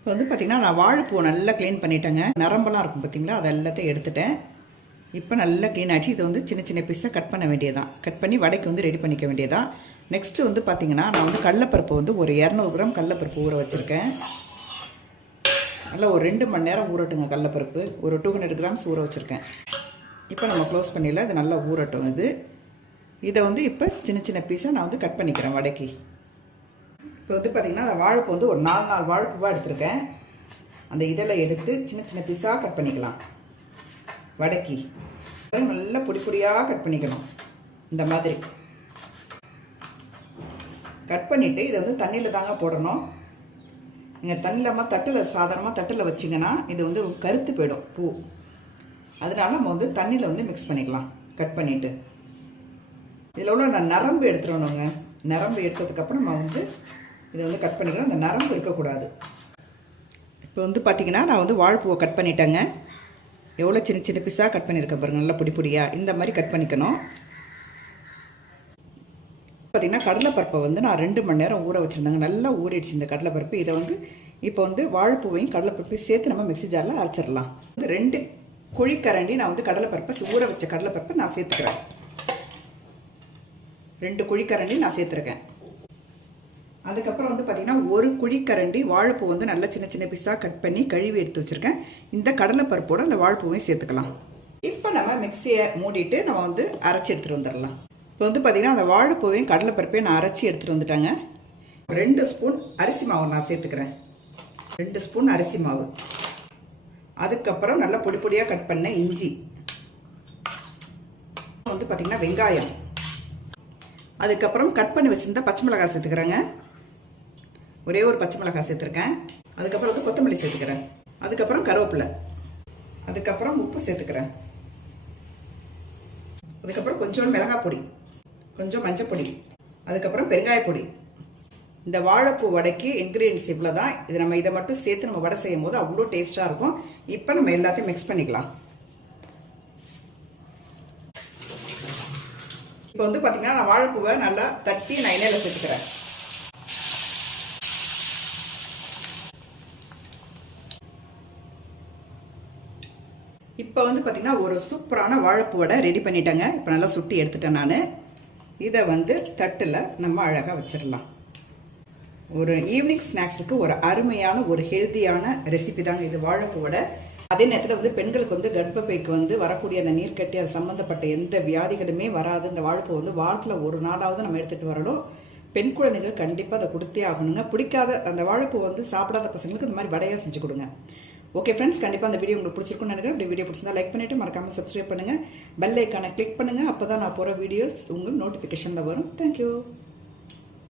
இப்போ வந்து பார்த்திங்கன்னா நான் வாழைப்பூவை நல்லா க்ளீன் பண்ணிட்டேங்க. நரம்பெல்லாம் இருக்கும் பார்த்திங்களா, அதை எல்லாத்தையும் எடுத்துட்டேன். இப்போ நல்லா க்ளீன் ஆகிடுச்சு. இதை வந்து சின்ன சின்ன பீஸாக கட் பண்ண வேண்டியதான். கட் பண்ணி வடைக்கு வந்து ரெடி பண்ணிக்க வேண்டியதான். நெக்ஸ்ட்டு வந்து பார்த்திங்கன்னா நான் வந்து கடலைப்பருப்பு வந்து ஒரு 200 கிராம் கடலைப்பருப்பு ஊற வச்சுருக்கேன். நல்லா ஒரு 2 மணி நேரம் ஊறட்டுங்க. கடலைப்பருப்பு ஒரு 200 கிராம்ஸ் ஊற வச்சுருக்கேன். இப்போ நம்ம க்ளோஸ் பண்ணிடலாம். இது நல்லா ஊறட்டும். இதை வந்து இப்போ சின்ன சின்ன பீஸாக நான் வந்து கட் பண்ணிக்கிறேன் வடைக்கு. இப்போ வந்து பார்த்திங்கன்னா அந்த வாழைப்பூ வந்து ஒரு 4 வாழைப்பூவாக எடுத்திருக்கேன். அந்த இதெல்லாம் எடுத்து சின்ன சின்ன பீஸாக கட் பண்ணிக்கலாம். வடைக்கு நல்லா பொடி பொடியாக கட் பண்ணிக்கணும். இந்த மாதிரி கட் பண்ணிவிட்டு இதை வந்து தண்ணியில் தாங்க போடணும். நீங்கள் தண்ணியில் சாதாரணமாக தட்டில் வச்சிங்கன்னா இது வந்து கருத்து போயிடும் பூ. அதனால நம்ம வந்து தண்ணியில் வந்து மிக்ஸ் பண்ணிக்கலாம். கட் பண்ணிவிட்டு இதில் உள்ள நான் நரம்பு எடுத்துடணுங்க. நரம்பு எடுத்ததுக்கப்புறம் நம்ம வந்து இதை வந்து கட் பண்ணிக்கலாம். அந்த நரம்பு இருக்கக்கூடாது. இப்போ வந்து பார்த்திங்கன்னா நான் வந்து வாழைப்பூவை கட் பண்ணிட்டேங்க. எவ்வளோ சின்ன சின்ன பீஸாக கட் பண்ணியிருக்கேன் பாருங்கள். நல்லா பொடி பொடியாக இந்த மாதிரி கட் பண்ணிக்கணும். பார்த்திங்கன்னா கடலைப்பருப்பை வந்து நான் 2 மணி நேரம் ஊற வச்சுருந்தேங்க. நல்லா ஊறிடுச்சு இந்த கடலைப்பருப்பு. இதை வந்து இப்போ வந்து வாழைப்பூவையும் கடலைப்பருப்பையும் சேர்த்து நம்ம மிக்ஸி ஜாரில் அரைச்சிடலாம். 2 குழிக்கரண்டி நான் வந்து கடலைப்பருப்பை ஊற வச்ச கடலைப்பருப்பை நான் சேர்த்துக்கிறேன். 2 குழிக்கரண்டி நான் சேர்த்துருக்கேன். அதுக்கப்புறம் வந்து பார்த்திங்கன்னா 1 குழிக்கரண்டி வாழைப்பூ வந்து நல்லா சின்ன சின்ன பீஸாக கட் பண்ணி கழுவி எடுத்து வச்சுருக்கேன். இந்த கடலைப்பருப்போடு அந்த வாழைப்பூவையும் சேர்த்துக்கலாம். இப்போ நம்ம மிக்ஸியை மூடிட்டு நம்ம வந்து அரைச்சி எடுத்துகிட்டு வந்துடலாம். இப்போ வந்து பார்த்திங்கன்னா அந்த வாழைப்பூவையும் கடலைப்பருப்பையும் நான் அரைச்சி எடுத்துகிட்டு வந்துட்டேங்க. 2 ஸ்பூன் அரிசி மாவு நான் சேர்த்துக்கிறேன். 2 ஸ்பூன் அரிசி மாவு. அதுக்கப்புறம் நல்லா பொடி பொடியாக கட் பண்ண இஞ்சி, வந்து பார்த்திங்கன்னா வெங்காயம், அதுக்கப்புறம் கட் பண்ணி வச்சுருந்தா பச்சை மிளகாய் சேர்த்துக்கிறேங்க. ஒரே ஒரு பச்சை மிளகாய் சேர்த்துருக்கேன். அதுக்கப்புறம் வந்து கொத்தமல்லி சேர்த்துக்கிறேன். அதுக்கப்புறம் கருவேப்பிலை, அதுக்கப்புறம் உப்பு சேர்த்துக்கிறேன். அதுக்கப்புறம் கொஞ்சோண்டு மிளகாய் பொடி, கொஞ்சம் மஞ்சள் பொடி, அதுக்கப்புறம் பெருங்காய பொடி. இந்த வாழைப்பூ வடைக்கு இன்க்ரீடியன்ஸ் இவ்வளோ தான். இது நம்ம இதை மட்டும் சேர்த்து நம்ம வடை செய்யும் போது அவ்வளோ டேஸ்ட்டாக இருக்கும். இப்போ நம்ம எல்லாத்தையும் மிக்ஸ் பண்ணிக்கலாம். இப்போ வந்து பார்த்திங்கன்னா நான் வாழைப்பூவை நல்லா தட்டி நான் எண்ணெயில் சேர்த்துக்கிறேன். இப்போ வந்து பார்த்திங்கன்னா ஒரு சூப்பரான வாழைப்பூ வடை ரெடி பண்ணிட்டேங்க. இப்போ நல்லா சுட்டி எடுத்துட்டேன் நான். இதை வந்து தட்டில் நம்ம அழகாக வச்சிடலாம். ஒரு ஈவினிங் ஸ்நாக்ஸுக்கு ஒரு அருமையான ஒரு ஹெல்த்தியான ரெசிபி தாங்க இது வாழைப்பூ வடை. அதே நேரத்தில் வந்து பெண்களுக்கு வந்து கர்ப்பப்பைக்கு வந்து வரக்கூடிய அந்த நீர்க்கட்டி அது சம்மந்தப்பட்ட எந்த வியாதிகளுமே வராது. இந்த வாழைப்பூ வந்து வாரத்தில் ஒரு நாளாவது நம்ம எடுத்துகிட்டு வரணும். பெண் குழந்தைகள் கண்டிப்பாக அதை கொடுத்தே ஆகணுங்க. பிடிக்காத அந்த வாழைப்பூ வந்து சாப்பிடாத பசங்களுக்கு இந்த மாதிரி வடையாக செஞ்சு கொடுங்க. ஓகே ஃப்ரெண்ட்ஸ், கண்டிப்பாக அந்த வீடியோ உங்களுக்கு பிடிச்சிருக்குன்னு நினைக்கிறேன். அப்படி வீடியோ பிடிச்சிருந்தா லைக் பண்ணிவிட்டு மறக்காமல் சப்ஸ்கிரைப் பண்ணுங்கள். பெல் ஐக்கானை கிளிக் பண்ணுங்கள். அப்போ தான் நான் போகிற வீடியோஸ் உங்களுக்கு நோட்டிஃபிகேஷனில் வரும். தேங்க்யூ.